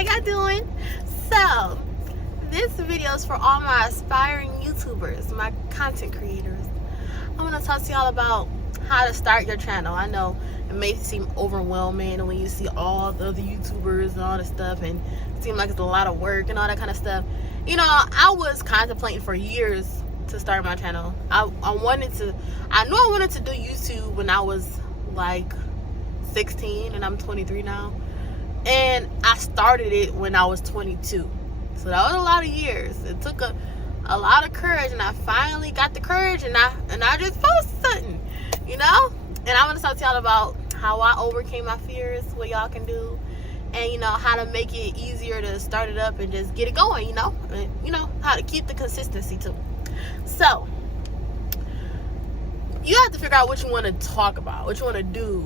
How y'all doing? So this video is for all my aspiring YouTubers, my content creators. I want to talk to y'all about how to start your channel. I know it may seem overwhelming when you see all the other YouTubers and all this stuff, and it seems like it's a lot of work and all that kind of stuff. You know, I was contemplating for years to start my channel. I knew I wanted to do YouTube when I was like 16, and I'm 23 now. And I started it when I was 22. So that was a lot of years. It took a lot of courage, and I finally got the courage, and I just posted something, you know? And I want to talk to y'all about how I overcame my fears, what y'all can do, and, you know, how to make it easier to start it up and just get it going, you know? And, you know, how to keep the consistency, too. So, you have to figure out what you want to talk about, what you want to do,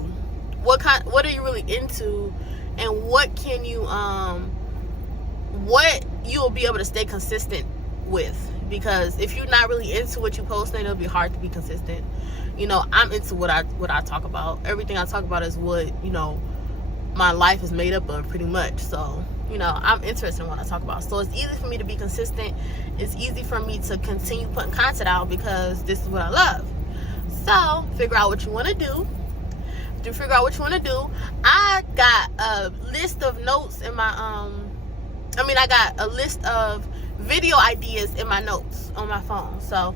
what are you really into, and what can you, what you'll be able to stay consistent with. Because if you're not really into what you post, then it'll be hard to be consistent. You know, I'm into what I talk about. Everything I talk about is what, you know, my life is made up of, pretty much. So, you know, I'm interested in what I talk about. So it's easy for me to be consistent. It's easy for me to continue putting content out because this is what I love. So figure out what you want to do. To figure out what you want to do, I got a list of notes in my I got a list of video ideas in my notes on my phone. So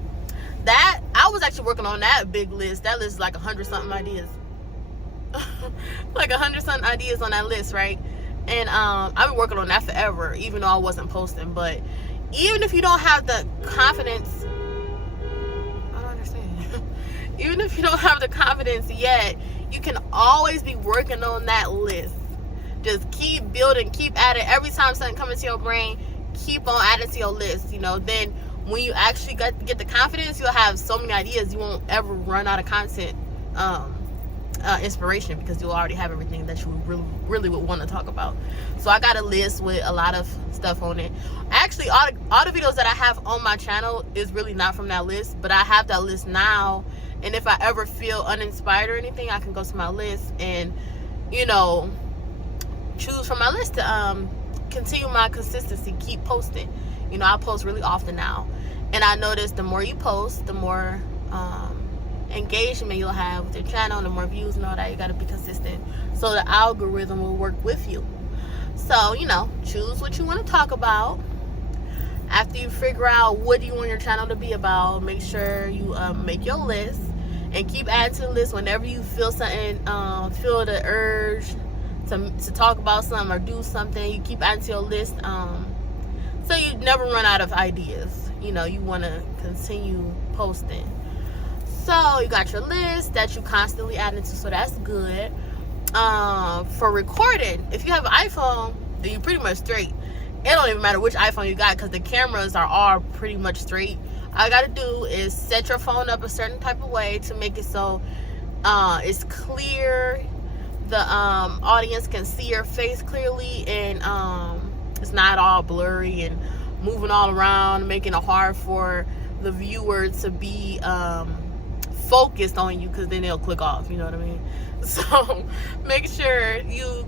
that, I was actually working on that big list. That list is like 100-something ideas. Like 100-something ideas on that list, right? And I've been working on that forever, even though I wasn't posting. But even if you don't have the confidence, I don't understand. Even if you don't have the confidence yet, you can always be working on that list. Just keep building, keep adding. Every time something comes into your brain, keep on adding to your list. You know, then when you actually get the confidence, you'll have so many ideas. You won't ever run out of content, inspiration, because you'll already have everything that you really would want to talk about. So I got a list with a lot of stuff on it. Actually, all the videos that I have on my channel is really not from that list, but I have that list now. And if I ever feel uninspired or anything, I can go to my list and, you know, choose from my list to continue my consistency, keep posting. You know, I post really often now. And I noticed the more you post, the more engagement you'll have with your channel, and the more views and all that. You got to be consistent so the algorithm will work with you. So, you know, choose what you want to talk about. After you figure out what you want your channel to be about, make sure you make your list and keep adding to the list whenever you feel something, feel the urge to talk about something or do something. You keep adding to your list, so you never run out of ideas. You know, you want to continue posting. So you got your list that you constantly add into, so that's good. For recording, if you have an iPhone, then you're pretty much straight. It don't even matter which iPhone you got, because the cameras are all pretty much straight. All you gotta do is set your phone up a certain type of way to make it so it's clear, the audience can see your face clearly, and it's not all blurry and moving all around, making it hard for the viewer to be focused on you, because then they'll click off, you know what I mean? So make sure you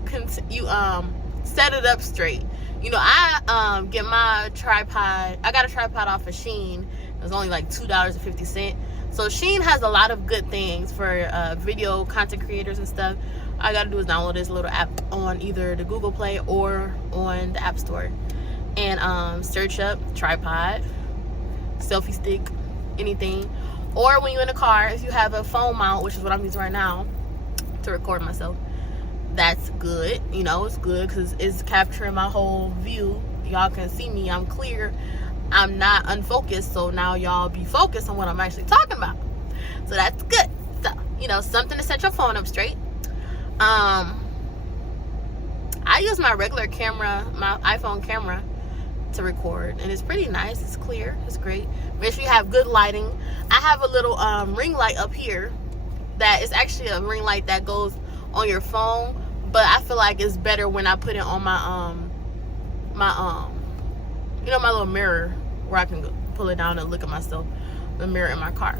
set it up straight. You know, I get my tripod. I got a tripod off of Shein. It was only like $2.50. So Shein has a lot of good things for video content creators and stuff. All I gotta do is download this little app on either the Google Play or on the App Store, and search up tripod, selfie stick, anything. Or when you're in a car, if you have a phone mount, which is what I'm using right now to record myself, that's good. You know, it's good because it's capturing my whole view. Y'all can see me, I'm clear, I'm not unfocused. So now y'all be focused on what I'm actually talking about. So that's good. So, you know, something to set your phone up straight. I use my regular camera, my iPhone camera, to record, and it's pretty nice. It's clear, it's great. Make sure you have good lighting. I have a little ring light up here that is actually a ring light that goes on your phone, but I feel like it's better when I put it on my you know, my little mirror, where I can pull it down and look at myself, the mirror in my car,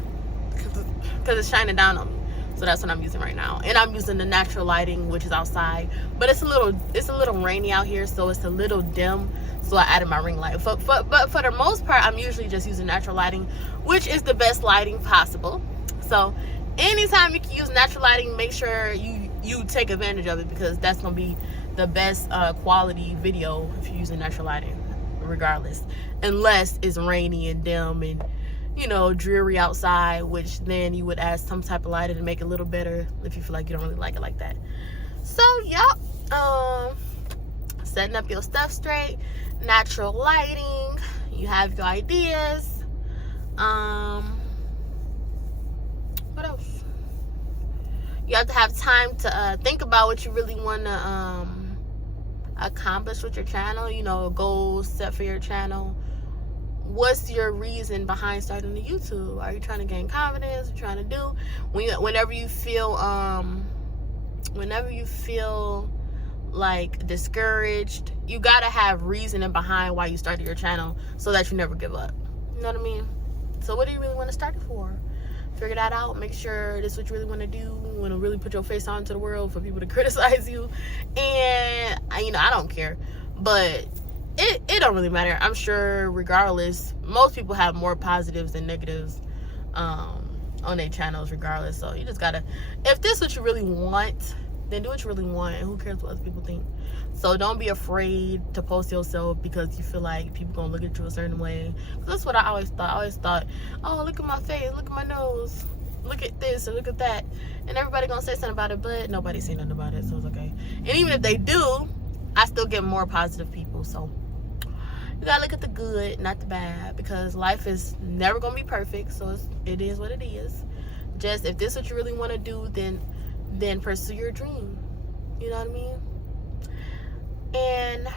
because it's shining down on me. So that's what I'm using right now. And I'm using the natural lighting, which is outside, but it's a little rainy out here, so it's a little dim, so I added my ring light. But for the most part, I'm usually just using natural lighting, which is the best lighting possible. So anytime you can use natural lighting, make sure you take advantage of it, because that's gonna be the best quality video if you're using natural lighting, regardless, unless it's rainy and dim and, you know, dreary outside, which then you would add some type of lighting to make it a little better if you feel like you don't really like it like that. So yep, setting up your stuff straight, natural lighting, you have your ideas. What else? You have to have time to think about what you really want to accomplish with your channel, you know, goals set for your channel. What's your reason behind starting the YouTube? Are you trying to gain confidence? What are you trying to do? Whenever you feel like discouraged, you gotta have reasoning behind why you started your channel, so that you never give up. You know what I mean? So what do you really want to start it for? Figure that out. Make sure this is what you really want to do. You want to really put your face on to the world for people to criticize you. And you know, I don't care, but it don't really matter. I'm sure regardless, most people have more positives than negatives on their channels regardless. So you just gotta, if this is what you really want, then do what you really want, and who cares what other people think. So don't be afraid to post yourself because you feel like people gonna look at you a certain way. That's what I always thought. I always thought, oh, look at my face, look at my nose, look at this and look at that, and everybody gonna say something about it, but nobody say nothing about it, so it's okay. And even if they do, I still get more positive people. So you gotta look at the good, not the bad, because life is never gonna be perfect. So it is what it is. Just if this is what you really want to do, then pursue your dream. You know what I mean? And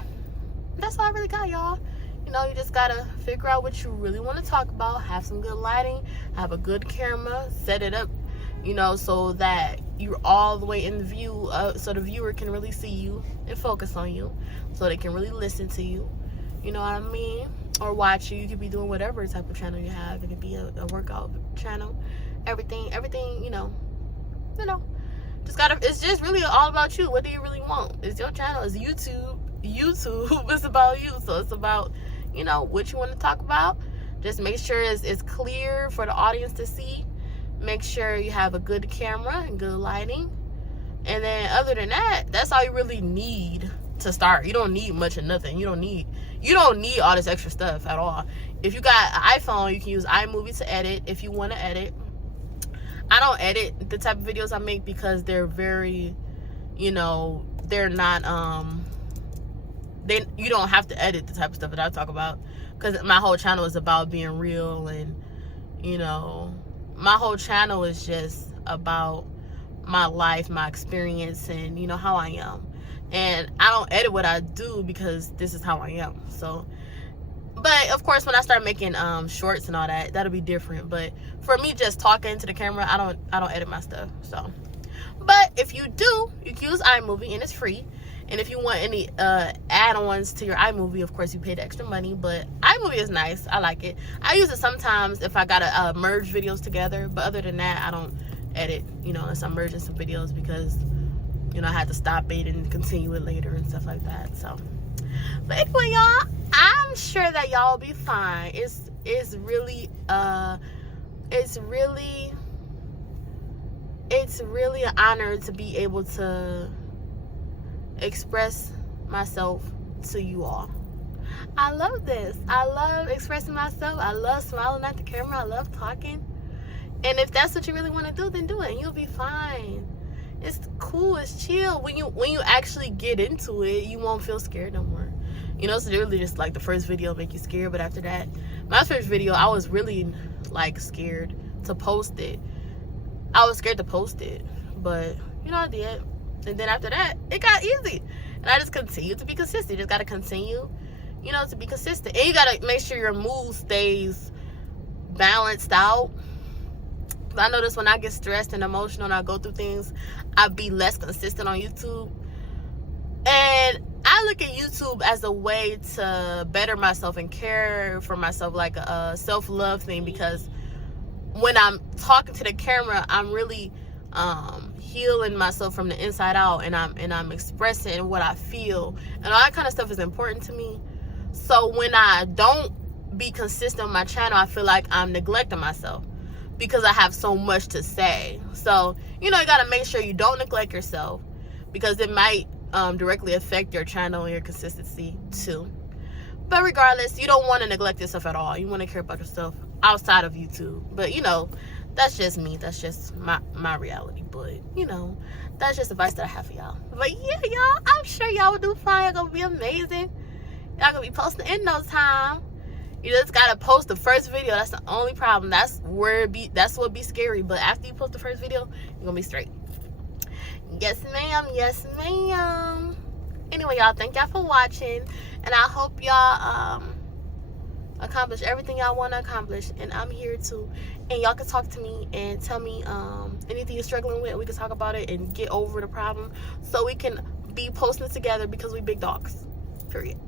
that's all I really got, y'all. You know, you just gotta figure out what you really want to talk about, have some good lighting, have a good camera, set it up, you know, so that you're all the way in the view, so the viewer can really see you and focus on you, so they can really listen to you. You know what I mean? Or watch you. You could be doing whatever type of channel you have. It could be a workout channel, everything, you know. Just gotta, it's just really all about you. What do you really want? It's your channel. It's YouTube. It's about you. So it's about, you know, what you want to talk about. Just make sure it's clear for the audience to see. Make sure you have a good camera and good lighting. And then other than that, that's all you really need to start. You don't need much of nothing. You don't need all this extra stuff at all. If you got an iPhone, you can use iMovie to edit if you want to edit. I don't edit the type of videos I make because they're very, you know, they're not, you don't have to edit the type of stuff that I talk about, because my whole channel is about being real, and, you know, my whole channel is just about my life, my experience, and, you know, how I am. And I don't edit what I do because this is how I am. So, but of course, when I start making shorts and all that, that'll be different. But for me, just talking to the camera, I don't edit my stuff. So, but if you do, you can use iMovie, and it's free. And if you want any add-ons to your iMovie, of course, you pay the extra money. But iMovie is nice. I like it. I use it sometimes if I gotta merge videos together. But other than that, I don't edit, you know, unless I'm merging some videos, because, you know, I had to stop it and continue it later and stuff like that. So, but anyway, y'all, I'm sure that y'all will be fine. It's really an honor to be able to express myself to you all. I love this. I love expressing myself. I love smiling at the camera. I love talking. And if that's what you really want to do, then do it, and you'll be fine. It's cool. It's chill. When you actually get into it, you won't feel scared no more. You know, so really just like the first video make you scared, but after that, my first video, I was really like scared to post it. I was scared to post it, but you know, I did. And then after that, it got easy, and I just continued to be consistent. You just got to continue, you know, to be consistent, and you got to make sure your mood stays balanced out. I notice when I get stressed and emotional and I go through things, I be less consistent on YouTube. And I look at YouTube as a way to better myself and care for myself, like a self-love thing, because when I'm talking to the camera, I'm really healing myself from the inside out, and I'm expressing what I feel, and all that kind of stuff is important to me. So when I don't be consistent on my channel, I feel like I'm neglecting myself because I have so much to say. So, you know, you got to make sure you don't neglect yourself, because it might directly affect your channel and your consistency too. But regardless, you don't want to neglect yourself at all. You want to care about yourself outside of YouTube. But, you know, that's just me. That's just my reality. But, you know, that's just advice that I have for y'all. But yeah, y'all, I'm sure y'all will do fine. Y'all gonna be amazing. Y'all gonna be posting in no time. You just gotta post the first video. That's the only problem. That's what be scary. But after you post the first video, you're gonna be straight. Yes, ma'am. Yes, ma'am. Anyway, y'all, thank y'all for watching, and I hope y'all accomplish everything y'all want to accomplish, and I'm here too. And y'all can talk to me and tell me anything you're struggling with, and we can talk about it and get over the problem, so we can be posting together, because we big dogs. Period.